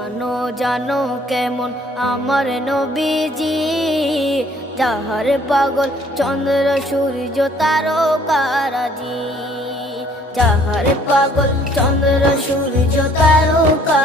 জানো জানো কেমন আমার নবীজি, যাহার পাগল চন্দ্র সূর্য তারকারাজি, যাহার পাগল চন্দ্র সূর্য তারকা